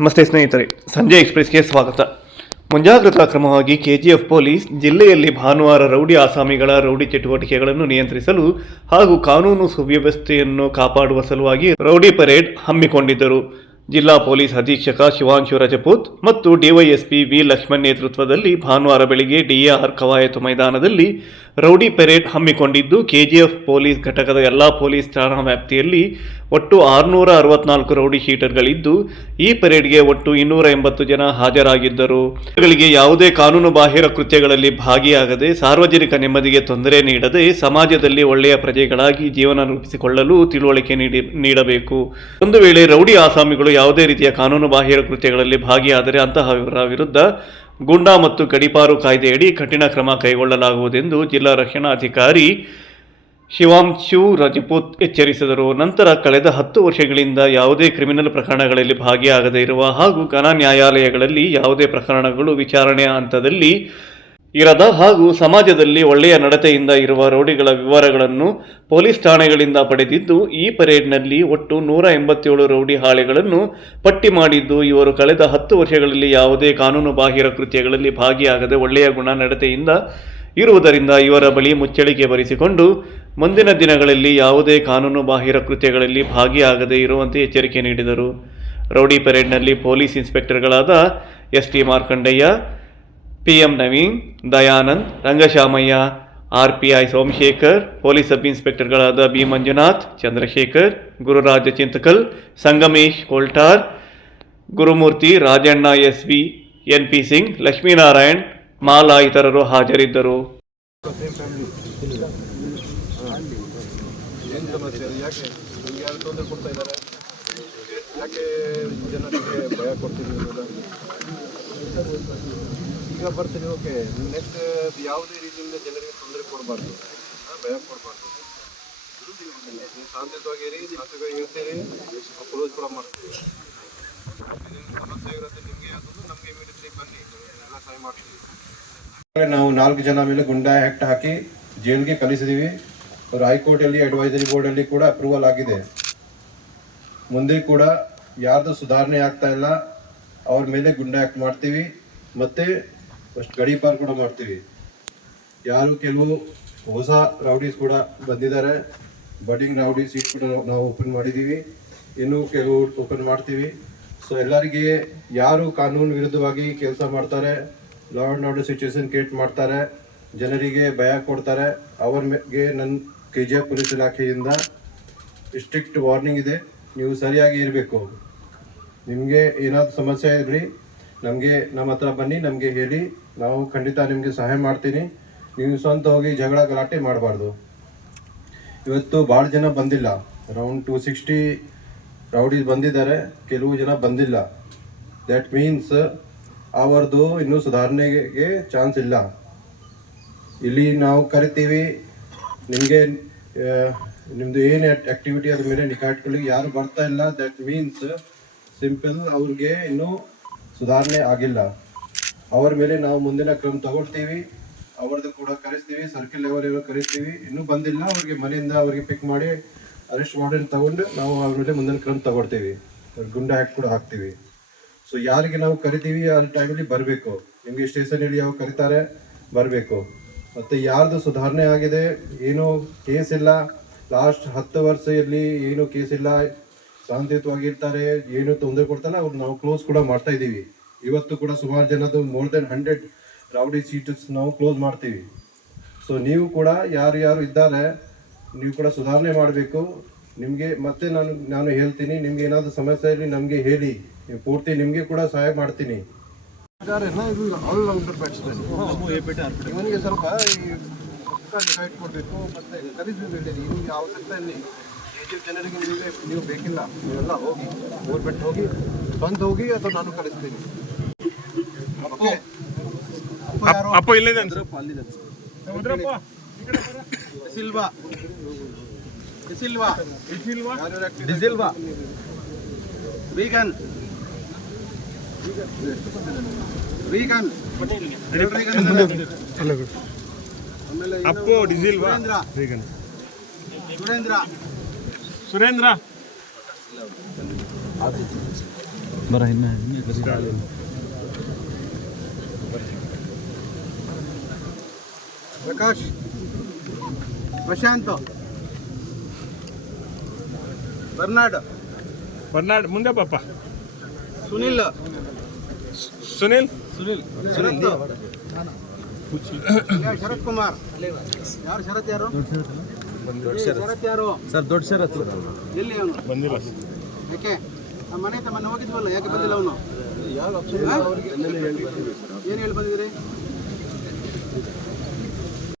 ನಮಸ್ತೆ ಸ್ನೇಹಿತರೆ, ಸಂಜೆ ಎಕ್ಸ್‌ಪ್ರೆಸ್‌ಗೆ ಸ್ವಾಗತ. ಮುಂಜಾಗ್ರತಾ ಕ್ರಮವಾಗಿ ಕೆಜಿಎಫ್ ಪೊಲೀಸ್ ಜಿಲ್ಲೆಯಲ್ಲಿ ಭಾನುವಾರ ರೌಡಿ ಆಸಾಮಿಗಳ ರೌಡಿ ಚಟುವಟಿಕೆಗಳನ್ನು ನಿಯಂತ್ರಿಸಲು ಹಾಗೂ ಕಾನೂನು ಸುವ್ಯವಸ್ಥೆಯನ್ನು ಕಾಪಾಡುವ ಸಲುವಾಗಿ ರೌಡಿ ಪರೇಡ್ ಹಮ್ಮಿಕೊಂಡಿದ್ದರು. ಜಿಲ್ಲಾ ಪೊಲೀಸ್ ಅಧೀಕ್ಷಕ ಶಿವಾಂಶು ರಜಪೂತ್ ಮತ್ತು ಡಿವೈಎಸ್ಪಿ ವಿ ಲಕ್ಷ್ಮಣ್ ನೇತೃತ್ವದಲ್ಲಿ ಭಾನುವಾರ ಬೆಳಗ್ಗೆ ಡಿಎಆರ್ ಕವಾಯತು ಮೈದಾನದಲ್ಲಿ ರೌಡಿ ಪರೇಡ್ ಹಮ್ಮಿಕೊಂಡಿದ್ದು, ಕೆಜಿಎಫ್ ಪೊಲೀಸ್ ಘಟಕದ ಎಲ್ಲಾ ಪೊಲೀಸ್ ಠಾಣಾ ವ್ಯಾಪ್ತಿಯಲ್ಲಿ ಒಟ್ಟು 664 ರೌಡಿ ಶೀಟರ್ಗಳಿದ್ದು, ಈ ಪರೇಡ್ಗೆ ಒಟ್ಟು 280 ಜನ ಹಾಜರಾಗಿದ್ದರು. ಇವರಿಗೆ ಯಾವುದೇ ಕಾನೂನು ಬಾಹಿರ ಕೃತ್ಯಗಳಲ್ಲಿ ಭಾಗಿಯಾಗದೆ ಸಾರ್ವಜನಿಕ ನೆಮ್ಮದಿಗೆ ತೊಂದರೆ ನೀಡದೆ ಸಮಾಜದಲ್ಲಿ ಒಳ್ಳೆಯ ಪ್ರಜೆಗಳಾಗಿ ಜೀವನ ರೂಪಿಸಿಕೊಳ್ಳಲು ತಿಳುವಳಿಕೆ ನೀಡಬೇಕು. ಒಂದು ವೇಳೆ ರೌಡಿ ಆಸಾಮಿಗಳು ಯಾವುದೇ ರೀತಿಯ ಕಾನೂನು ಬಾಹಿರ ಕೃತ್ಯಗಳಲ್ಲಿ ಭಾಗಿಯಾದರೆ ಅಂತಹವರ ವಿರುದ್ಧ ಗೂಂಡಾ ಮತ್ತು ಗಡೀಪಾರು ಕಾಯ್ದೆಯಡಿ ಕಠಿಣ ಕ್ರಮ ಕೈಗೊಳ್ಳಲಾಗುವುದೆಂದು ಜಿಲ್ಲಾ ರಕ್ಷಣಾಧಿಕಾರಿ ಶಿವಾಂಶು ರಜಪೂತ್ ಎಚ್ಚರಿಸಿದರು. ನಂತರ ಕಳೆದ 10 ವರ್ಷಗಳಿಂದ ಯಾವುದೇ ಕ್ರಿಮಿನಲ್ ಪ್ರಕರಣಗಳಲ್ಲಿ ಭಾಗಿಯಾಗದೇ ಇರುವ ಹಾಗೂ ಘನ ನ್ಯಾಯಾಲಯಗಳಲ್ಲಿ ಯಾವುದೇ ಪ್ರಕರಣಗಳು ವಿಚಾರಣೆಯ ಹಂತದಲ್ಲಿ ಇರದ ಹಾಗೂ ಸಮಾಜದಲ್ಲಿ ಒಳ್ಳೆಯ ನಡತೆಯಿಂದ ಇರುವ ರೌಡಿಗಳ ವಿವರಗಳನ್ನು ಪೊಲೀಸ್ ಠಾಣೆಗಳಿಂದ ಪಡೆದಿದ್ದು, ಈ ಪರೇಡ್ನಲ್ಲಿ ಒಟ್ಟು 187 ರೌಡಿ ಹಾಳೆಗಳನ್ನು ಪಟ್ಟಿ ಮಾಡಿದ್ದು, ಇವರು ಕಳೆದ 10 ವರ್ಷಗಳಲ್ಲಿ ಯಾವುದೇ ಕಾನೂನು ಬಾಹಿರ ಕೃತ್ಯಗಳಲ್ಲಿ ಭಾಗಿಯಾಗದೆ ಒಳ್ಳೆಯ ಗುಣ ನಡತೆಯಿಂದ ಇರುವುದರಿಂದ ಇವರ ಬಳಿ ಮುಚ್ಚಳಿಕೆ ಬರೆಸಿಕೊಂಡು ಮುಂದಿನ ದಿನಗಳಲ್ಲಿ ಯಾವುದೇ ಕಾನೂನು ಬಾಹಿರ ಕೃತ್ಯಗಳಲ್ಲಿ ಭಾಗಿಯಾಗದೇ ಇರುವಂತೆ ಎಚ್ಚರಿಕೆ ನೀಡಿದರು. ರೌಡಿ ಪರೇಡ್ನಲ್ಲಿ ಪೊಲೀಸ್ ಇನ್ಸ್ಪೆಕ್ಟರ್ಗಳಾದ S T. Markandaiah, P M Naveen, Dayanand, Rangashamaiah, R P I Somashekhar, police sub ಇನ್ಸ್ಪೆಕ್ಟರ್ಗಳಾದ B Manjunath, Chandrashekhar, Guraraja Chintakal, Sangamesh Koltar, Gurumurthy, Rajanna S V, N P Singh, Lakshminarayan, Mala ಇತರರು ಹಾಜರಿದ್ದರು. ಈಗ ಬರ್ತೀನಿ, ಓಕೆ, ನೆಕ್ಸ್ಟ್ ಯಾವುದೇ ರೀತಿಯಿಂದ ಜನರಿಗೆ ತೊಂದರೆ ಕೊಡಬಾರ್ದು, ಭಯ ಕೊಡಬಾರ್ದು. ನೀವು ಶಾಂತಿಯುತವಾಗಿರಿ, ಶಾಂತಿಯುತವಾಗಿ ಇರ್ತೀರಿ, ಕ್ಲೋಸ್ ಕೂಡ ಮಾಡ್ತೀವಿ. ಸಮಸ್ಯೆ ಇರುತ್ತೆ ನಿಮಗೆ, ಅದು ನಮಗೆ ಇಮಿಡಿಯೇಟ್ಲಿ ಬನ್ನಿ, ಎಲ್ಲ ಸಹಾಯ ಮಾಡ್ತೀವಿ. ನಾವು 4 ಜನ ಮೇಲೆ ಗುಂಡಾ ಆ್ಯಕ್ಟ್ ಹಾಕಿ ಜೈಲ್ಗೆ ಕಳಿಸಿದ್ದೀವಿ. ಅವರು ಹೈಕೋರ್ಟಲ್ಲಿ ಅಡ್ವೈಸರಿ ಬೋರ್ಡಲ್ಲಿ ಕೂಡ ಅಪ್ರೂವಲ್ ಆಗಿದೆ. ಮುಂದೆ ಕೂಡ ಯಾರ್ದು ಸುಧಾರಣೆ ಆಗ್ತಾ ಇಲ್ಲ, ಅವ್ರ ಮೇಲೆ ಗುಂಡಾ ಆ್ಯಕ್ಟ್ ಮಾಡ್ತೀವಿ. ಮತ್ತು ಫಸ್ಟ್ ಗಡೀಪಾರ್ ಕೂಡ ಮಾಡ್ತೀವಿ. ಯಾರು ಕೆಲವು ಹೊಸ ರೌಡೀಸ್ ಕೂಡ ಬಂದಿದ್ದಾರೆ, ಬಡ್ಡಿಂಗ್ ರೌಡಿ ಸೀಟ್ ಕೂಡ ನಾವು ಓಪನ್ ಮಾಡಿದ್ದೀವಿ, ಇನ್ನೂ ಕೆಲವು ಓಪನ್ ಮಾಡ್ತೀವಿ. ಸೊ ಎಲ್ಲರಿಗೆ ಯಾರು ಕಾನೂನು ವಿರುದ್ಧವಾಗಿ ಕೆಲಸ ಮಾಡ್ತಾರೆ, law and order situation create ಮಾಡ್ತಾರೆ, ಜನರಿಗೆ ಭಯ ಕೊಡ್ತಾರೆ, ಅವ್ರಿಗೆ ನನ್ನ ಕೆಜಿಎಫ್ ಪೊಲೀಸ್ ಇಲಾಖೆಯಿಂದ ಸ್ಟ್ರಿಕ್ಟ್ ವಾರ್ನಿಂಗ್ ಇದೆ. ನೀವು ಸರಿಯಾಗಿ ಇರಬೇಕು. ನಿಮಗೆ ಏನಾದರೂ ಸಮಸ್ಯೆ ಇದ್ರಿ ನಮಗೆ ನಮ್ಮ ಹತ್ರ ಬನ್ನಿ, ನಮಗೆ ಹೇಳಿ, ನಾವು ಖಂಡಿತ ನಿಮಗೆ ಸಹಾಯ ಮಾಡ್ತೀನಿ. ನೀವು ಸ್ವಂತ ಹೋಗಿ ಜಗಳ ಗಲಾಟೆ ಮಾಡಬಾರ್ದು. ಇವತ್ತು ಭಾಳ ಜನ ಬಂದಿಲ್ಲ, ಅರೌಂಡ್ 260 ರೌಡೀಸ್ ಬಂದಿದ್ದಾರೆ, ಕೆಲವು ಜನ ಬಂದಿಲ್ಲ. ದ್ಯಾಟ್ ಮೀನ್ಸ್ ಅವರದು ಇನ್ನೂ ಸುಧಾರಣೆಗೆ ಚಾನ್ಸ್ ಇಲ್ಲ. ಇಲ್ಲಿ ನಾವು ಕರಿತೀವಿ, ನಿಮಗೆ ನಿಮ್ಮದು ಏನು ಆ್ಯಕ್ಟಿವಿಟಿ ಅದ್ರ ಮೇಲೆ ನಿಗಾ ಇಟ್ಕೊಳ್ಳಿ. ಯಾರು ಬರ್ತಾ ಇಲ್ಲ, ದ್ಯಾಟ್ ಮೀನ್ಸ್ ಸಿಂಪಲ್ ಅವ್ರಿಗೆ ಇನ್ನೂ ಸುಧಾರಣೆ ಆಗಿಲ್ಲ. ಅವರ ಮೇಲೆ ನಾವು ಮುಂದಿನ ಕ್ರಮ ತಗೊಳ್ತೀವಿ. ಅವ್ರದ್ದು ಕೂಡ ಕರೆಸ್ತೀವಿ, ಸರ್ಕಲ್ ಲೆವೆಲ್ ಕರೆಸ್ತೀವಿ. ಇನ್ನೂ ಬಂದಿಲ್ಲ ಅವ್ರಿಗೆ ಮನೆಯಿಂದ ಅವ್ರಿಗೆ ಪಿಕ್ ಮಾಡಿ ಅರೆಸ್ಟ್ ವಾರೆಂಟ್ ತಗೊಂಡು ನಾವು ಅವ್ರ ಮೇಲೆ ಮುಂದಿನ ಕ್ರಮ ತಗೊಳ್ತೀವಿ. ಗುಂಡಾ ಆ್ಯಕ್ಟ್ ಕೂಡ ಹಾಕ್ತೀವಿ. ಸೊ ಯಾರಿಗೆ ನಾವು ಕರಿತೀವಿ ಆ ಟೈಮಲ್ಲಿ ಬರಬೇಕು. ನಿಮಗೆ ಸ್ಟೇಷನಲ್ಲಿ ಯಾವ ಕರೀತಾರೆ ಬರಬೇಕು. ಮತ್ತು ಯಾರ್ದು ಸುಧಾರಣೆ ಆಗಿದೆ, ಏನೂ ಕೇಸ್ ಇಲ್ಲ, ಲಾಸ್ಟ್ 10 ವರ್ಷದಲ್ಲಿ ಏನೂ ಕೇಸ್ ಇಲ್ಲ, ಶಾಂತಿಯುತವಾಗಿರ್ತಾರೆ, ಏನು ತೊಂದರೆ ಕೊಡ್ತಾರೆ, ಅವ್ರು ನಾವು ಕ್ಲೋಸ್ ಕೂಡ ಮಾಡ್ತಾ ಇದ್ದೀವಿ. ಇವತ್ತು ಕೂಡ ಸುಮಾರು ಜನದ್ದು ಮೋರ್ ದೆನ್ 100 ರೌಡಿ ಸೀಟ್ಸ್ ನಾವು ಕ್ಲೋಸ್ ಮಾಡ್ತೀವಿ. ಸೊ ನೀವು ಕೂಡ ಯಾರು ಇದ್ದಾರೆ, ನೀವು ಕೂಡ ಸುಧಾರಣೆ ಮಾಡಬೇಕು. ನಿಮಗೆ ಮತ್ತೆ ನಾನು ಹೇಳ್ತೀನಿ, ನಿಮ್ಗೆ ಏನಾದರೂ ಸಮಸ್ಯೆ ಇರಲಿ ನಮಗೆ ಹೇಳಿ, ಪೂರ್ತಿ ನಿಮಗೆ ಕೂಡ ಸಹಾಯ ಮಾಡ್ತೀನಿ. ಆಲ್ರೌಂಡರ್ ಬ್ಯಾಟ್ಸ್ಮನ್, ಇವನಿಗೆ ಸ್ವಲ್ಪ ಡಿಸೈಡ್ ಕೊಡಬೇಕು, ಮತ್ತೆ ಕಲಿಸಬೇಕು. ನಿಮಗೆ ಅವಶ್ಯಕತೆ ಇಲ್ಲಿ ಜನರಿಗೆ ನೀವು ಬೇಕಿಲ್ಲ, ನೀವೆಲ್ಲ ಹೋಗಿ ಗೌರ್ಮೆಂಟ್ ಹೋಗಿ ಬಂದು ಹೋಗಿ, ಅಥವಾ ನಾನು ಕಳಿಸ್ತೀನಿ. ಅಪ್ಪ ಇಲ್ಲಿದೆ ವೀಗನ್ ಅಪ್ಪು ಡಿಸಿಲ್ವಾ, ಸುರೇಂದ್ರ ಪ್ರಕಾಶ್, ಪ್ರಶಾಂತ್, ಬರ್ನಾಡ್ ಮುಂದೆ ಪಾಪ. ಸುನಿಲ್, ಸುನಿಲ್ ಶರತ್, ಶರತ್ ಕುಮಾರ್. ಯಾರು ಶರತ್? ಯಾರು ಶರತ್? ಯಾರು ಸರ್ ದೊಡ್ಡ ಶರತ್ ಎಲ್ಲಿ ಅವನು? ಬಂದಿಲ್ಲ. ಯಾಕೆ ನಮ್ಮ ಮನೆ ಹತ್ರ ಮೊನ್ನೆ ಹೋಗಿದ್ವಲ್ಲ, ಯಾಕೆ ಬಂದಿಲ್ಲ ಅವನು? ಏನು ಹೇಳಿ ಬಂದಿದ್ದೀರಿ?